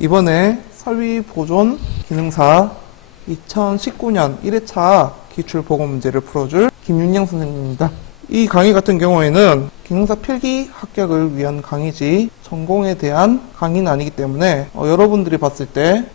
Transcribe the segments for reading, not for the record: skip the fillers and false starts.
이번에 설비 보존 기능사 2019년 1회차 기출보고 문제를 풀어줄 김윤영 선생님입니다. 이 강의 같은 경우에는 기능사 필기 합격을 위한 강의지 전공에 대한 강의는 아니기 때문에 여러분들이 봤을 때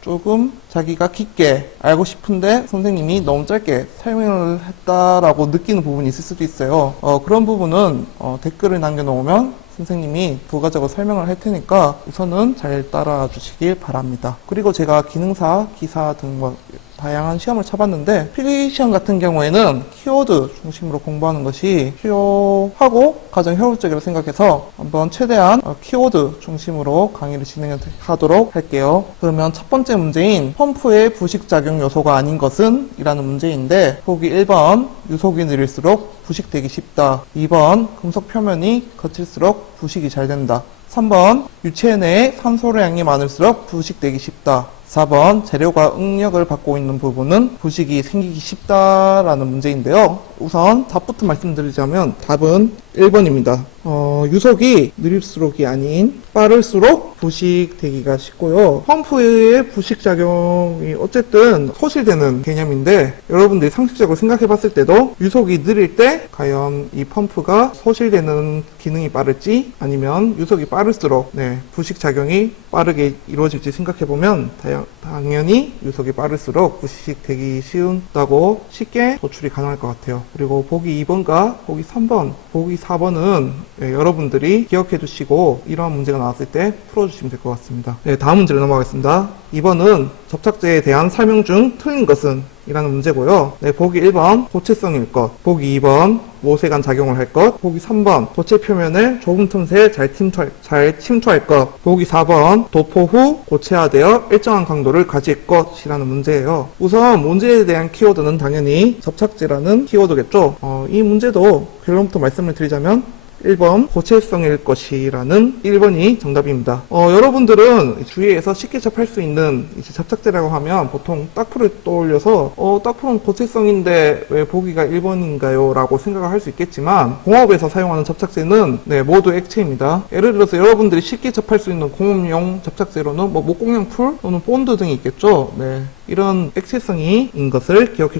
조금 자기가 깊게 알고 싶은데 선생님이 너무 짧게 설명을 했다라고 느끼는 부분이 있을 수도 있어요. 그런 부분은 댓글을 남겨놓으면 선생님이 부가적으로 설명을 할 테니까 우선은 잘 따라와 주시길 바랍니다. 그리고 제가 기능사, 기사 등 다양한 시험을 쳐봤는데 필기 시험 같은 경우에는 키워드 중심으로 공부하는 것이 필요하고 가장 효율적이라고 생각해서 한번 최대한 키워드 중심으로 강의를 진행하도록 할게요. 그러면 첫 번째 문제인 펌프의 부식작용 요소가 아닌 것은? 이라는 문제인데 보기 1번 유속이 느릴수록 부식되기 쉽다. 2번 금속 표면이 거칠수록 부식이 잘 된다. 3번 유체 내에 산소량이 많을수록 부식되기 쉽다. 4번 재료가 응력을 받고 있는 부분은 부식이 생기기 쉽다라는 문제인데요. 우선 답부터 말씀드리자면 답은 1번입니다. 유속이 느릴수록이 아닌 빠를수록 부식되기가 쉽고요. 펌프의 부식작용이 어쨌든 소실되는 개념인데 여러분들이 상식적으로 생각해 봤을 때도 유속이 느릴 때 과연 이 펌프가 소실되는 기능이 빠를지 아니면 유속이 빠를수록 부식작용이 빠르게 이루어질지 생각해 보면 당연히 유속이 빠를수록 부식되기 쉬운다고 쉽게 도출이 가능할 것 같아요. 그리고 보기 2번과 보기 3번, 보기 4번은 여러분들이 기억해 두시고 이러한 문제가 나왔을 때 풀어주시면 될 것 같습니다. 다음 문제로 넘어가겠습니다. 2번은 접착제에 대한 설명 중 틀린 것은? 이라는 문제고요. 보기 1번 고체성일 것, 보기 2번 모세관 작용을 할 것, 보기 3번 고체 표면을 좁은 틈새에 잘 침투할 것, 보기 4번 도포 후 고체화되어 일정한 강도를 가질 것이라는 문제예요. 우선 문제에 대한 키워드는 당연히 접착제라는 키워드겠죠. 이 문제도 결론부터 말씀을 드리자면 1번 고체성일 것이라는 1번이 정답입니다. 여러분들은 주위에서 쉽게 접할 수 있는 접착제라고 하면 보통 딱프를 떠올려서 딱프는 고체성인데 왜 보기가 1번인가요? 라고 생각을 할 수 있겠지만 공업에서 사용하는 접착제는 모두 액체입니다. 예를 들어서 여러분들이 쉽게 접할 수 있는 공업용 접착제로는 목공용 풀 또는 본드 등이 있겠죠. 이런 액체성인 것을 기억해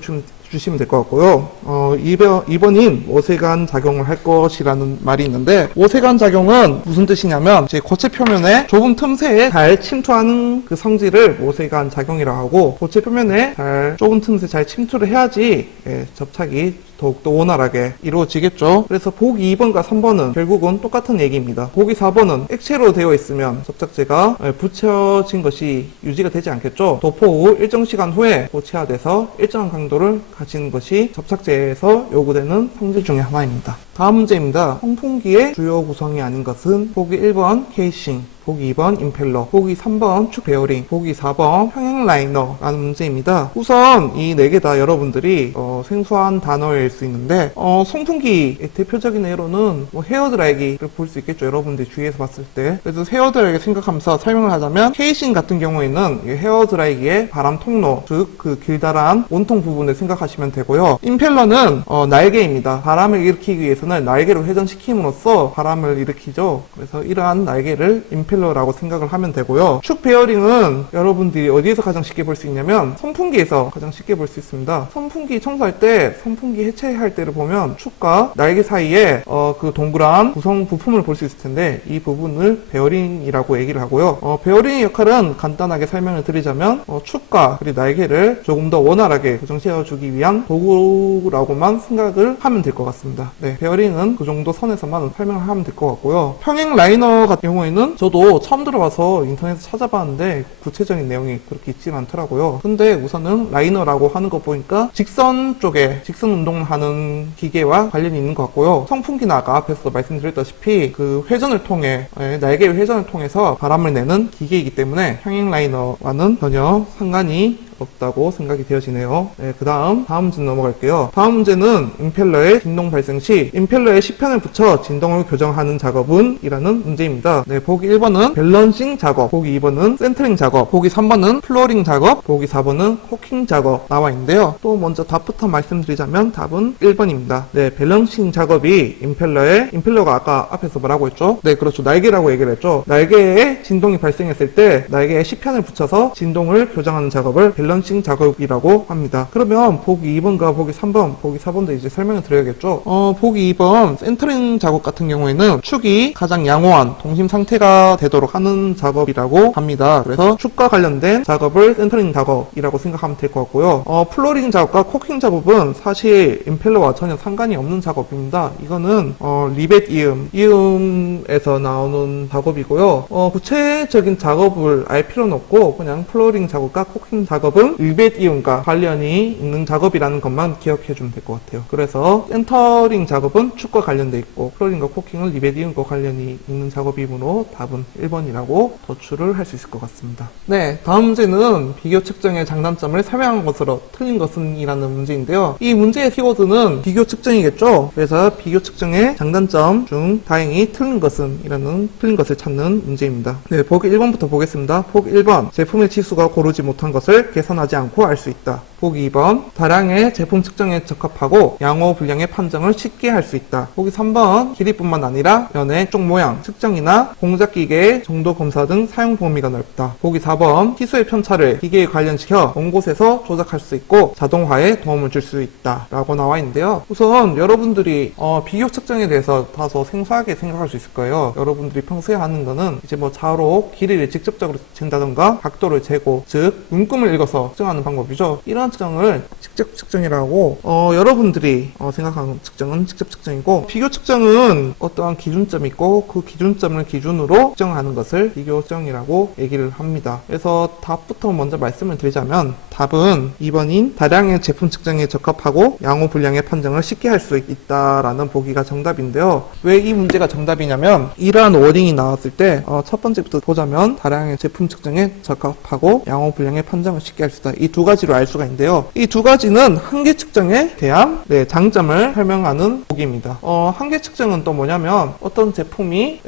주시면 될 것 같고요. 2번인 모세관 작용을 할 것이라는 말이 있는데 모세관 작용은 무슨 뜻이냐면 고체 표면에 좁은 틈새에 잘 침투하는 그 성질을 모세관 작용이라고 하고 고체 표면에 좁은 틈새 잘 침투를 해야지 접착이 더욱더 원활하게 이루어지겠죠. 그래서 보기 2번과 3번은 결국은 똑같은 얘기입니다. 보기 4번은 액체로 되어 있으면 접착제가 붙여진 것이 유지가 되지 않겠죠. 도포 후 일정 시간 후에 고체화돼서 일정한 강도를 가지는 것이 접착제에서 요구되는 성질 중에 하나입니다. 다음 문제입니다. 송풍기의 주요 구성이 아닌 것은? 보기 1번 케이싱, 보기 2번 임펠러, 보기 3번 축 베어링, 보기 4번 평행 라이너라는 문제입니다. 우선 이 4개 다 여러분들이 생소한 단어일 수 있는데 송풍기의 대표적인 예로는 헤어드라이기를 볼 수 있겠죠. 여러분들이 주위에서 봤을 때. 그래서 헤어드라이기 생각하면서 설명을 하자면 케이싱 같은 경우에는 헤어드라이기의 바람 통로, 즉 그 길다란 원통 부분을 생각하시면 되고요. 임펠러는 날개입니다. 바람을 일으키기 위해서는 날개를 회전시킴으로써 바람을 일으키죠. 그래서 이러한 날개를 임펠러라고 생각을 하면 되고요. 축 베어링은 여러분들이 어디에서 가장 쉽게 볼 수 있냐면 선풍기에서 가장 쉽게 볼 수 있습니다. 선풍기 청소할 때 선풍기 해체할 때를 보면 축과 날개 사이에 그 동그란 구성 부품을 볼 수 있을 텐데 이 부분을 베어링이라고 얘기를 하고요. 베어링의 역할은 간단하게 설명을 드리자면 축과 그리고 날개를 조금 더 원활하게 고정시켜주기 위한 도구라고만 생각을 하면 될 것 같습니다. 베어링은 그 정도 선에서만 설명을 하면 될 것 같고요. 평행 라이너 같은 경우에는 저도 처음 들어봐서 인터넷에서 찾아봤는데 구체적인 내용이 그렇게 있지는 않더라고요. 근데 우선은 라이너라고 하는 거 보니까 직선 쪽에 직선 운동을 하는 기계와 관련이 있는 것 같고요. 선풍기는 아까 앞에서 말씀드렸다시피 그 회전을 통해 날개의 회전을 통해서 바람을 내는 기계이기 때문에 평행 라이너와는 전혀 상관이 없다고 생각이 되어지네요. 네, 다음 문제 넘어갈게요. 다음 문제는 임펠러의 진동 발생 시 임펠러에 시편을 붙여 진동을 교정하는 작업은? 이라는 문제입니다. 네, 보기 1번은 밸런싱 작업, 보기 2번은 센터링 작업, 보기 3번은 플로어링 작업, 보기 4번은 코킹 작업 나와 있는데요. 또 먼저 답부터 말씀드리자면 답은 1번입니다. 네, 밸런싱 작업이 임펠러가 아까 앞에서 뭐라고 했죠? 네, 그렇죠. 날개라고 얘기를 했죠. 날개에 진동이 발생했을 때 날개에 시편을 붙여서 진동을 교정하는 작업을 밸런싱 작업이라고 합니다. 그러면 보기 2번과 보기 3번, 보기 4번도 이제 설명을 드려야겠죠. 보기 2번 센터링 작업 같은 경우에는 축이 가장 양호한 동심 상태가 되도록 하는 작업이라고 합니다. 그래서 축과 관련된 작업을 센터링 작업이라고 생각하면 될 것 같고요. 플로어링 작업과 코킹 작업은 사실 임펠러와 전혀 상관이 없는 작업입니다. 이거는 리벳 이음에서 나오는 작업이고요. 구체적인 작업을 알 필요는 없고 그냥 플로어링 작업과 코킹 작업은 리벳 이음과 관련이 있는 작업이라는 것만 기억해 주면 될 것 같아요. 그래서 센터링 작업은 축과 관련돼 있고 플로어링과 코킹은 리벳 이음과 관련이 있는 작업이므로 답은 1번이라고 도출을 할 수 있을 것 같습니다. 네, 다음 문제는 비교 측정의 장단점을 설명한 것으로 틀린 것은? 이라는 문제인데요. 이 문제의 키워드는 비교 측정이겠죠. 그래서 비교 측정의 장단점 중 다행히 틀린 것은? 이라는 틀린 것을 찾는 문제입니다. 네, 보기 1번부터 보겠습니다. 보기 1번, 제품의 치수가 고르지 못한 것을 계산하지 않고 알 수 있다. 보기 2번, 다량의 제품 측정에 적합하고 양호 분량의 판정을 쉽게 할 수 있다. 보기 3번, 길이뿐만 아니라 면의 쪽 모양, 측정이나 공작기계의 정도 검사 등 사용 범위가 넓다. 보기 4번, 치수의 편차를 기계에 관련시켜 먼 곳에서 조작할 수 있고 자동화에 도움을 줄 수 있다 라고 나와 있는데요. 우선 여러분들이 비교 측정에 대해서 다소 생소하게 생각할 수 있을 거예요. 여러분들이 평소에 하는 거는 이제 뭐 자로 길이를 직접적으로 잰다던가 각도를 재고, 즉 문금을 읽어서 측정하는 방법이죠. 이런 측정을 직접 측정이라고 여러분들이 생각하는 측정은 직접 측정이고, 비교 측정은 어떠한 기준점이 있고 그 기준점을 기준으로 측정하는 것을 비교 측정이라고 얘기를 합니다. 그래서 답부터 먼저 말씀을 드리자면 답은 2번인 다량의 제품 측정에 적합하고 양호 분량의 판정을 쉽게 할 수 있다라는 보기가 정답인데요. 왜 이 문제가 정답이냐면 이러한 워딩이 나왔을 때 첫 번째부터 보자면 다량의 제품 측정에 적합하고 양호 분량의 판정을 쉽게 할 수 있다. 이 두 가지로 알 수가 있는데요. 이 두 가지는 한계 측정에 대한 장점을 설명하는 보기입니다. 한계 측정은 또 뭐냐면 어떤 제품이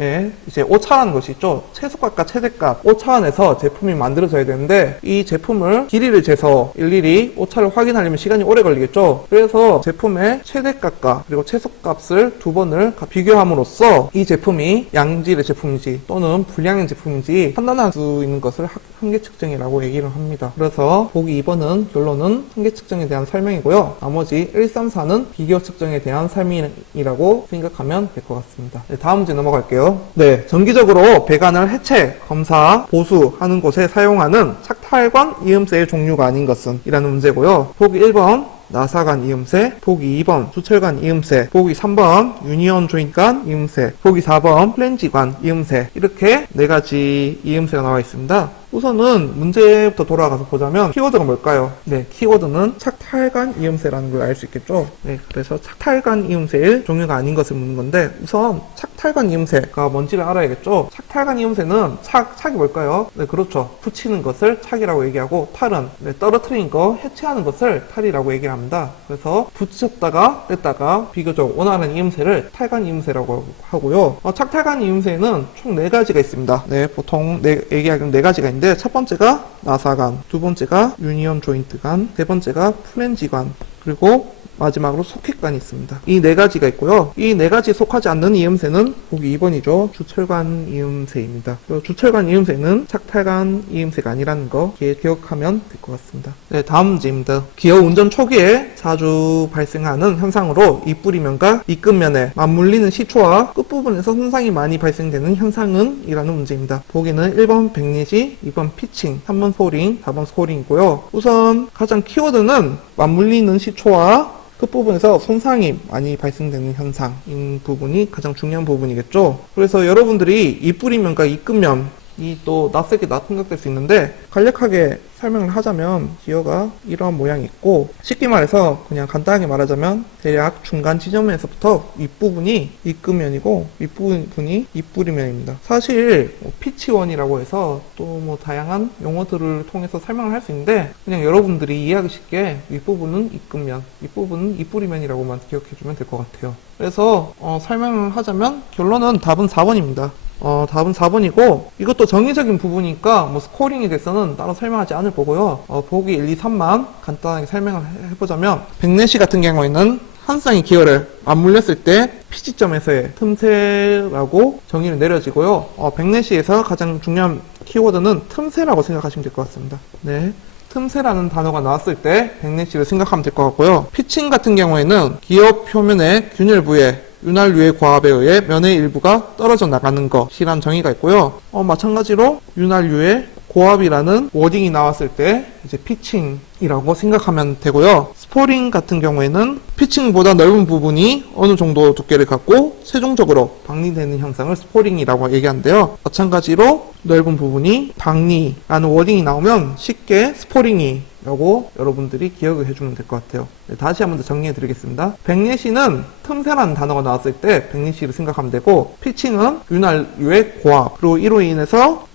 이제 오차라는 것이 있죠. 최소값과 최대값, 오차원에서 제품이 만들어져야 되는데 이 제품을 길이를 재서 일일이 오차를 확인하려면 시간이 오래 걸리겠죠. 그래서 제품의 최대값과 그리고 최소값을 두 번을 비교함으로써 이 제품이 양질의 제품인지 또는 불량의 제품인지 판단할 수 있는 것을 한계 측정이라고 얘기를 합니다. 그래서 보기 2번은 결론은 한계 측정에 대한 설명이고요. 나머지 1, 3, 4는 비교 측정에 대한 설명이라고 생각하면 될 것 같습니다. 네, 다음 문제 넘어갈게요. 네, 정기적으로 배관을 해체, 검사, 보수하는 곳에 사용하는 착탈관 이음새의 종류가 아닌 것은? 이라는 문제고요. 보기 1번 나사관 이음새, 보기 2번 수철관 이음새, 보기 3번 유니온 조인관 이음새, 보기 4번 플랜지관 이음새, 이렇게 네 가지 이음새가 나와 있습니다. 우선은 문제부터 돌아가서 보자면 키워드가 뭘까요? 네, 키워드는 착탈관 이음새라는 걸 알 수 있겠죠. 네, 그래서 착탈관 이음새의 종류가 아닌 것을 묻는 건데, 우선 착탈관 이음새가 뭔지를 알아야겠죠. 착탈관 이음새는 착이 뭘까요? 네, 그렇죠. 붙이는 것을 착이라고 얘기하고, 탈은 떨어뜨리는 거, 해체하는 것을 탈이라고 얘기를 합니다. 그래서 붙였다가 뺐다가 비교적 원하는 이음새를 탈관 이음새라고 하고요. 착탈관 이음새는 총 4가지가 있습니다. 네, 보통 얘기하기는 4가지가 있는데, 첫 번째가 나사관, 두 번째가 유니온 조인트관, 세 번째가 플랜지관, 그리고 마지막으로 소켓관이 있습니다. 이 4가지가 있고요. 이 4가지 속하지 않는 이음새는 보기 2번이죠. 주철관 이음새입니다. 주철관 이음새는 착탈관 이음새가 아니라는 거 기억하면 될 것 같습니다. 네, 다음 문제입니다. 기어 운전 초기에 자주 발생하는 현상으로 입뿌리면과 입끝면에 맞물리는 시초와 끝부분에서 손상이 많이 발생되는 현상은? 이라는 문제입니다. 보기는 1번 백리지, 2번 피칭, 3번 소링, 4번 소링이고요. 우선 가장 키워드는 맞물리는 시초와 끝부분에서 손상이 많이 발생되는 현상인 부분이 가장 중요한 부분이겠죠. 그래서 여러분들이 입뿌리면과 입끝면 이 또 낯설게 생각될 수 있는데 간략하게 설명을 하자면 기어가 이런 모양이 있고 쉽게 말해서 그냥 간단하게 말하자면 대략 중간 지점에서부터 윗부분이 입구면이고 윗부분이 입부리면입니다. 사실 피치원이라고 해서 또 뭐 다양한 용어들을 통해서 설명을 할 수 있는데 그냥 여러분들이 이해하기 쉽게 윗부분은 입구면, 윗부분은 입부리면이라고만 기억해주면 될 것 같아요. 그래서 설명을 하자면 결론은 답은 4번입니다. 답은 4번이고 이것도 정의적인 부분이니까 뭐 스코링에 대해서는 따로 설명하지 않을 거고요. 보기 1, 2, 3만 간단하게 설명을 해보자면 백내시 같은 경우에는 한 쌍의 기어를 맞물렸을 때 P지점에서의 틈새라고 정의를 내려지고요. 백내시에서 가장 중요한 키워드는 틈새라고 생각하시면 될 것 같습니다. 네. 틈새라는 단어가 나왔을 때 백내시를 생각하면 될 것 같고요. 피칭 같은 경우에는 기어 표면의 균열부에 윤활유의 과합에 의해 면의 일부가 떨어져 나가는 것이란 정의가 있고요. 마찬가지로 윤활유의 고압이라는 워딩이 나왔을 때 이제 피칭이라고 생각하면 되고요. 스포링 같은 경우에는 피칭보다 넓은 부분이 어느 정도 두께를 갖고 최종적으로 박리되는 현상을 스포링이라고 얘기하는데요. 마찬가지로 넓은 부분이 박리라는 워딩이 나오면 쉽게 스포링이라고 여러분들이 기억을 해주면 될 것 같아요. 네, 다시 한번 더 정리해 드리겠습니다. 백내시는 틈새라는 단어가 나왔을 때 백내시를 생각하면 되고 피칭은 윤활유의 고압 그리고 이로 인해서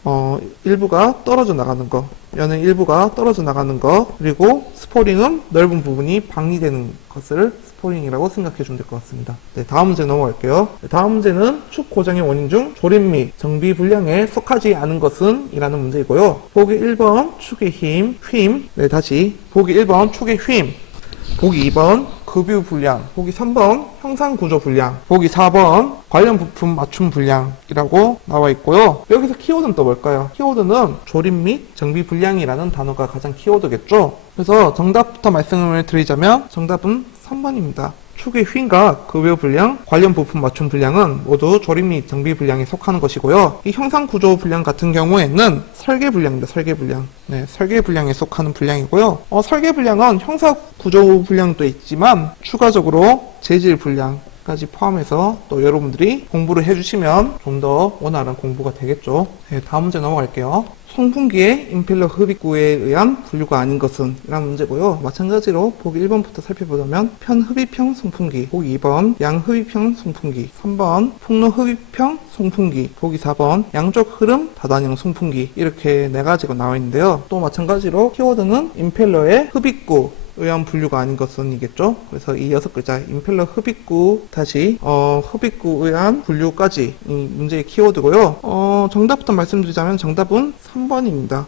일부가 떨어져 나가는 거 면의 일부가 떨어져 나가는 거 그리고 스포링은 넓은 부분이 박리되는 것을 스포링이라고 생각해 주면 될 것 같습니다. 네, 다음 문제 넘어갈게요. 네, 다음 문제는 축 고장의 원인 중 조립 및 정비 불량에 속하지 않은 것은? 이라는 문제이고요. 보기 1번 축의 힘, 네, 다시 보기 1번 축의 힘, 보기 2번 급유 불량, 보기 3번 형상 구조 불량, 보기 4번 관련 부품 맞춤 불량이라고 나와 있고요. 여기서 키워드는 또 뭘까요? 키워드는 조립 및 정비 불량이라는 단어가 가장 키워드겠죠. 그래서 정답부터 말씀을 드리자면 정답은 3번입니다. 축의 휜과 급여 불량, 관련 부품 맞춤 불량은 모두 조립 및 정비 불량에 속하는 것이고요. 이 형상 구조 불량 같은 경우에는 설계 불량입니다. 설계 불량. 네, 설계 불량에 속하는 불량이고요. 설계 불량은 형상 구조 불량도 있지만 추가적으로 재질 불량까지 포함해서 또 여러분들이 공부를 해주시면 좀 더 원활한 공부가 되겠죠. 네, 다음 문제 넘어갈게요. 송풍기의 임펠러 흡입구에 의한 분류가 아닌 것은? 이라는 문제고요. 마찬가지로 보기 1번부터 살펴보자면 편흡입형 송풍기, 보기 2번 양흡입형 송풍기, 3번 풍로흡입형 송풍기, 보기 4번 양쪽 흐름 다단형 송풍기 이렇게 4가지가 나와 있는데요. 또 마찬가지로 키워드는 임펠러의 흡입구 의한 분류가 아닌 것은 이겠죠. 그래서 이 6글자 임펠러 흡입구 다시 흡입구 의한 분류까지 이 문제의 키워드고요. 정답부터 말씀드리자면 정답은 3번입니다.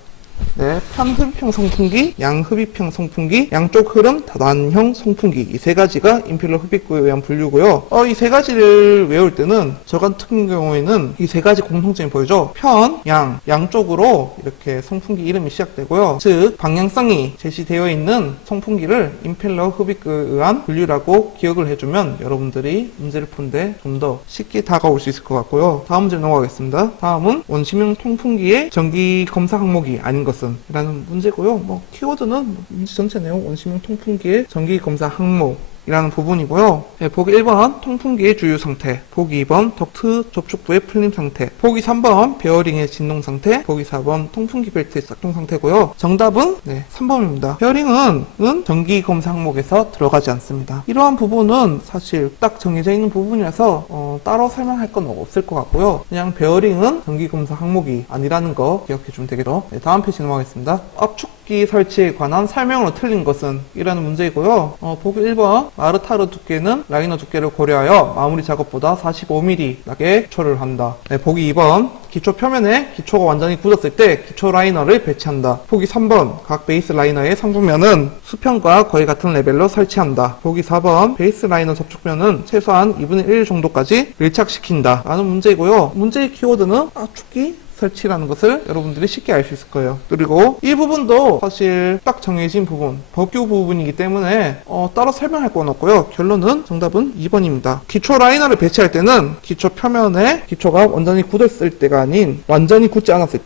네, 편흡입형 송풍기, 양흡입형 송풍기, 양쪽 흐름 다단형 송풍기 이 3가지가 임펠러 흡입구에 의한 분류고요. 이 3가지를 외울 때는 저 같은 경우에는 이 3가지 공통점이 보이죠. 편, 양쪽으로 이렇게 송풍기 이름이 시작되고요. 즉 방향성이 제시되어 있는 송풍기를 임펠러 흡입구에 의한 분류라고 기억을 해주면 여러분들이 문제를 푸는데 좀 더 쉽게 다가올 수 있을 것 같고요. 다음 문제 넘어가겠습니다. 다음은 원심형 통풍기의 정기 검사 항목이 아닌 것은? 라는 문제고요. 키워드는 문제 전체 내용 원심형 통풍기의 정기 검사 항목 이라는 부분이고요. 네, 보기 1번 통풍기의 주유 상태, 보기 2번 덕트 접촉부의 풀림 상태, 보기 3번 베어링의 진동 상태, 보기 4번 통풍기 벨트의 작동 상태고요. 정답은 3번입니다. 베어링은 정기 검사 항목에서 들어가지 않습니다. 이러한 부분은 사실 딱 정해져 있는 부분이라서 따로 설명할 건 없을 것 같고요. 그냥 베어링은 정기 검사 항목이 아니라는 거 기억해 주면 되겠죠. 네, 다음 페이지 넘어가겠습니다. 압축기 설치에 관한 설명으로 틀린 것은? 이라는 문제이고요. 보기 1번 마르타르 두께는 라이너 두께를 고려하여 마무리 작업보다 45mm 나게 기초를 한다. 네, 보기 2번 기초 표면에 기초가 완전히 굳었을 때 기초 라이너를 배치한다. 보기 3번 각 베이스 라이너의 상부면은 수평과 거의 같은 레벨로 설치한다. 보기 4번 베이스 라이너 접촉면은 최소한 2분의 1 정도까지 밀착시킨다 라는 문제이고요. 문제의 키워드는 압축기 설치라는 것을 여러분들이 쉽게 알 수 있을 거예요. 그리고 이 부분도 사실 딱 정해진 부분, 법규 부분이기 때문에 따로 설명할 건 없고요. 결론은 정답은 2번입니다. 기초 라이너를 배치할 때는 기초 표면에 기초가 완전히 굳었을 때가 아닌 완전히 굳지 않았을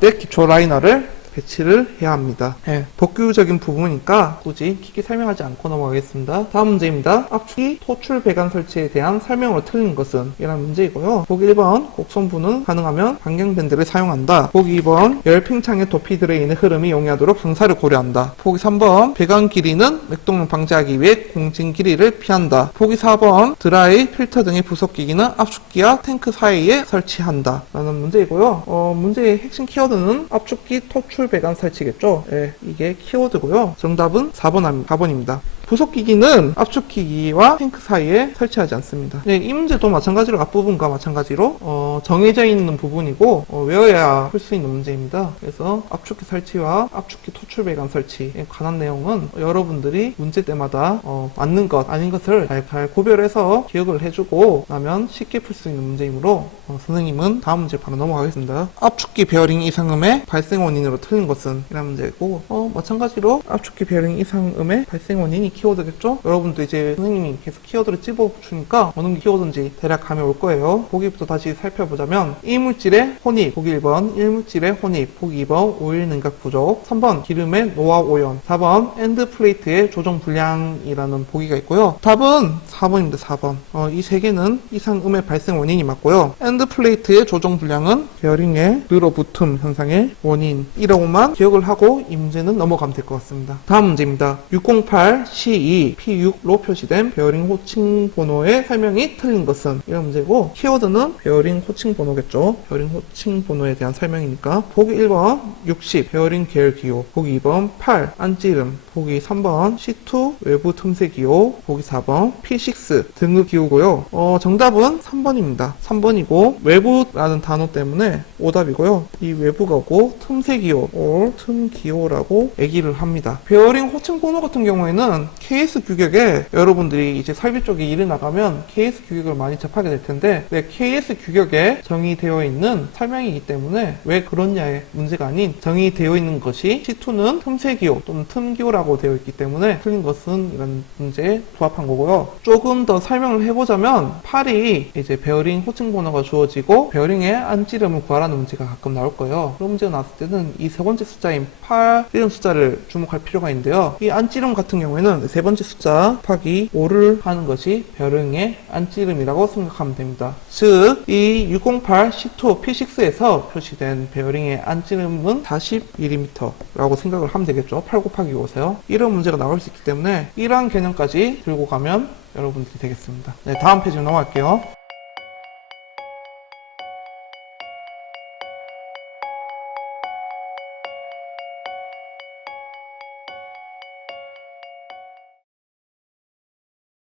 때 기초 라이너를 배치를 해야 합니다. 복규적인 부분이니까 굳이 깊게 설명하지 않고 넘어가겠습니다. 다음 문제입니다. 압축기 토출 배관 설치에 대한 설명으로 틀린 것은? 이라는 문제이고요. 보기 1번 곡선부는 가능하면 반경밴드를 사용한다. 보기 2번 열팽창에 도피 들어있는 흐름이 용이하도록 방사를 고려한다. 보기 3번 배관 길이는 맥동력 방지하기 위해 공진 길이를 피한다. 보기 4번 드라이, 필터 등의 부속기기는 압축기와 탱크 사이에 설치한다. 라는 문제이고요. 문제의 핵심 키워드는 압축기 토출 배관 설치겠죠. 이게 키워드고요. 정답은 4번입니다. 부속기기는 압축기기와 탱크 사이에 설치하지 않습니다. 이 문제도 마찬가지로 앞부분과 마찬가지로 정해져 있는 부분이고 외워야 풀 수 있는 문제입니다. 그래서 압축기 설치와 압축기 토출 배관 설치에 관한 내용은 여러분들이 문제 때마다 맞는 것 아닌 것을 잘 구별해서 기억을 해주고 나면 쉽게 풀 수 있는 문제이므로 선생님은 다음 문제 바로 넘어가겠습니다. 압축기 베어링 이상음의 발생 원인으로 틀린 것은? 이라는 문제고 마찬가지로 압축기 베어링 이상음의 발생 원인이 키워드겠죠? 여러분도 이제 선생님이 계속 키워드를 찝어주니까 어느 게 키워드인지 대략 감이 올 거예요. 보기부터 다시 살펴보자면 이물질의 혼입, 보기 1번 일물질의 혼입, 보기 2번 오일 능각 부족, 3번 기름의 노화 오염, 4번 엔드 플레이트의 조정 불량이라는 보기가 있고요. 답은 4번입니다. 4번. 이 세 개는 이상음의 발생 원인이 맞고요. 엔드 플레이트의 조정 불량은 베어링의 늘어붙음 현상의 원인이라고만 기억을 하고 이 문제는 넘어가면 될 것 같습니다. 다음 문제입니다. 608 C2 P6로 표시된 베어링 호칭 번호의 설명이 틀린 것은? 이런 문제고 키워드는 베어링 호칭 번호겠죠. 베어링 호칭 번호에 대한 설명이니까 보기 1번 60 베어링 계열 기호, 보기 2번 8 안찌름, 보기 3번 C2 외부 틈새 기호, 보기 4번 P6 등급 기호고요. 정답은 3번입니다. 3번이고 외부라는 단어 때문에 오답이고요. 이 외부가 오고 틈새 기호, 틈 기호라고 얘기를 합니다. 베어링 호칭 번호 같은 경우에는 KS 규격에 여러분들이 이제 설비 쪽에 일을 나가면 KS 규격을 많이 접하게 될 텐데 KS 규격에 정의되어 있는 설명이기 때문에 왜 그렇냐의 문제가 아닌 정의되어 있는 것이 C2는 틈새 기호 또는 틈 기호라고 되어 있기 때문에 틀린 것은 이런 문제에 부합한 거고요. 조금 더 설명을 해보자면 8이 이제 베어링 호칭 번호가 주어지고 베어링의 안찌름을 구하라는 문제가 가끔 나올 거예요. 그런 문제가 나왔을 때는 이 세 번째 숫자인 8이라는 숫자를 주목할 필요가 있는데요. 이 안찌름 같은 경우에는 세 번째 숫자 곱하기 5를 하는 것이 베어링의 안찌름이라고 생각하면 됩니다. 즉, 이 608 C2 P6에서 표시된 베어링의 안찌름은 40mm라고 생각을 하면 되겠죠. 8 곱하기 5에서요. 이런 문제가 나올 수 있기 때문에 이러한 개념까지 들고 가면 여러분들이 되겠습니다. 네, 다음 페이지로 넘어갈게요.